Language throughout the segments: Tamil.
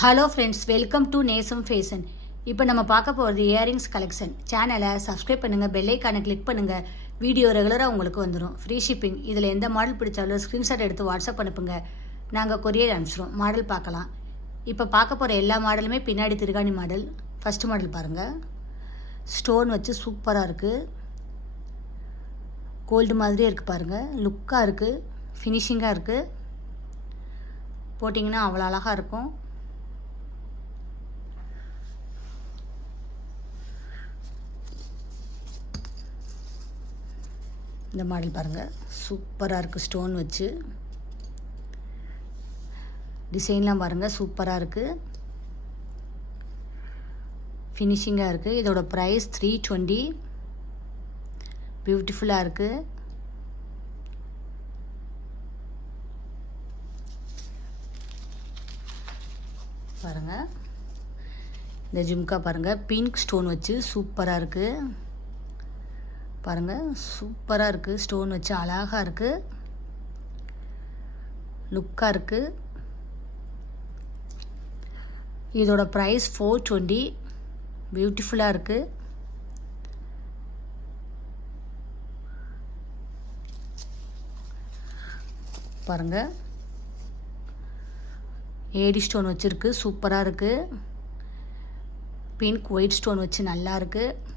ஹலோ ஃப்ரெண்ட்ஸ், வெல்கம் டு நேசம் ஃபேஷன். இப்போ நம்ம பார்க்க போகிறது இயரிங்ஸ் கலெக்ஷன். சேனலை சப்ஸ்கிரைப் பண்ணுங்கள், பெல் ஐக்கானை கிளிக் பண்ணுங்கள். வீடியோ ரெகுலராக உங்களுக்கு வந்துடும். Free shipping. இதில் எந்த மாடல் பிடிச்சாலும் ஸ்க்ரீன்ஷாட் எடுத்து வாட்ஸ்அப் அனுப்புங்க, நாங்கள் கொரியர் அனுப்பிச்சிடுவோம். மாடல் பார்க்கலாம். இப்போ பார்க்க போகிற எல்லா மாடலுமே பின்னாடி திருகாணி மாடல். ஃபஸ்ட்டு மாடல் பாருங்கள். ஸ்டோன் வச்சு சூப்பராக இருக்குது. கோல்டு மாதிரியே இருக்குது பாருங்கள். லுக்காக இருக்குது, ஃபினிஷிங்காக இருக்குது. போட்டிங்கன்னா அவ்வளோ அழகாக இருக்கும். இந்த மாடல் பாருங்கள், சூப்பராக இருக்குது. ஸ்டோன் வச்சு டிசைன்லாம் பாருங்கள், சூப்பராக இருக்குது, ஃபினிஷிங்காக இருக்குது. இதோட ப்ரைஸ் 320. பியூட்டிஃபுல்லாக இருக்குது. பாருங்கள், இந்த ஜும்கா பாருங்கள், பிங்க் ஸ்டோன் வச்சு சூப்பராக இருக்குது. பாருங்கள், சூப்பராக இருக்குது. ஸ்டோன் வச்சு அழகாக இருக்குது, லுக்காக இருக்குது. இதோட ப்ரைஸ் 420. பியூட்டிஃபுல்லாக இருக்குது. பாருங்கள், ஏடி ஸ்டோன் வச்சுருக்கு, சூப்பராக இருக்குது. பிங்க் ஒயிட் ஸ்டோன் வச்சு நல்லா இருக்குது.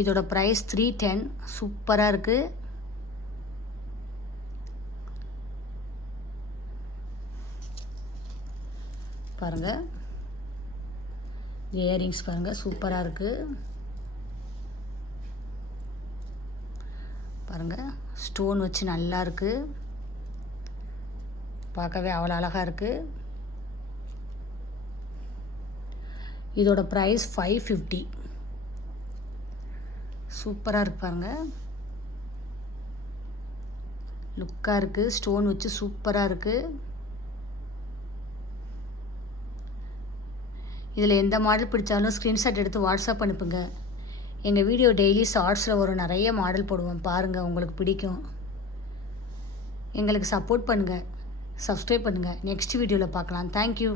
இதோட ப்ரைஸ் 310. சூப்பராக இருக்குது. பாருங்கள், இயரிங்ஸ் பாருங்கள், சூப்பராக இருக்குது. பாருங்கள், ஸ்டோன் வச்சு நல்லா இருக்குது. பார்க்கவே அவ்வளோ அழகாக இருக்குது. இதோட ப்ரைஸ் 550. சூப்பராக இருக்கு பாருங்கள், லுக்காக இருக்குது. ஸ்டோன் வச்சு சூப்பராக இருக்குது. இதில் எந்த மாடல் பிடிச்சாலும் ஸ்க்ரீன்ஷாட் எடுத்து வாட்ஸ்அப் அனுப்புங்க. எங்கள் வீடியோ டெய்லி ஷார்ட்ஸில் வரும், நிறைய மாடல் போடுவோம், பாருங்கள், உங்களுக்கு பிடிக்கும். எங்களுக்கு சப்போர்ட் பண்ணுங்கள், சப்ஸ்கிரைப் பண்ணுங்கள். நெக்ஸ்ட் வீடியோவில் பார்க்கலாம். தேங்க்யூ.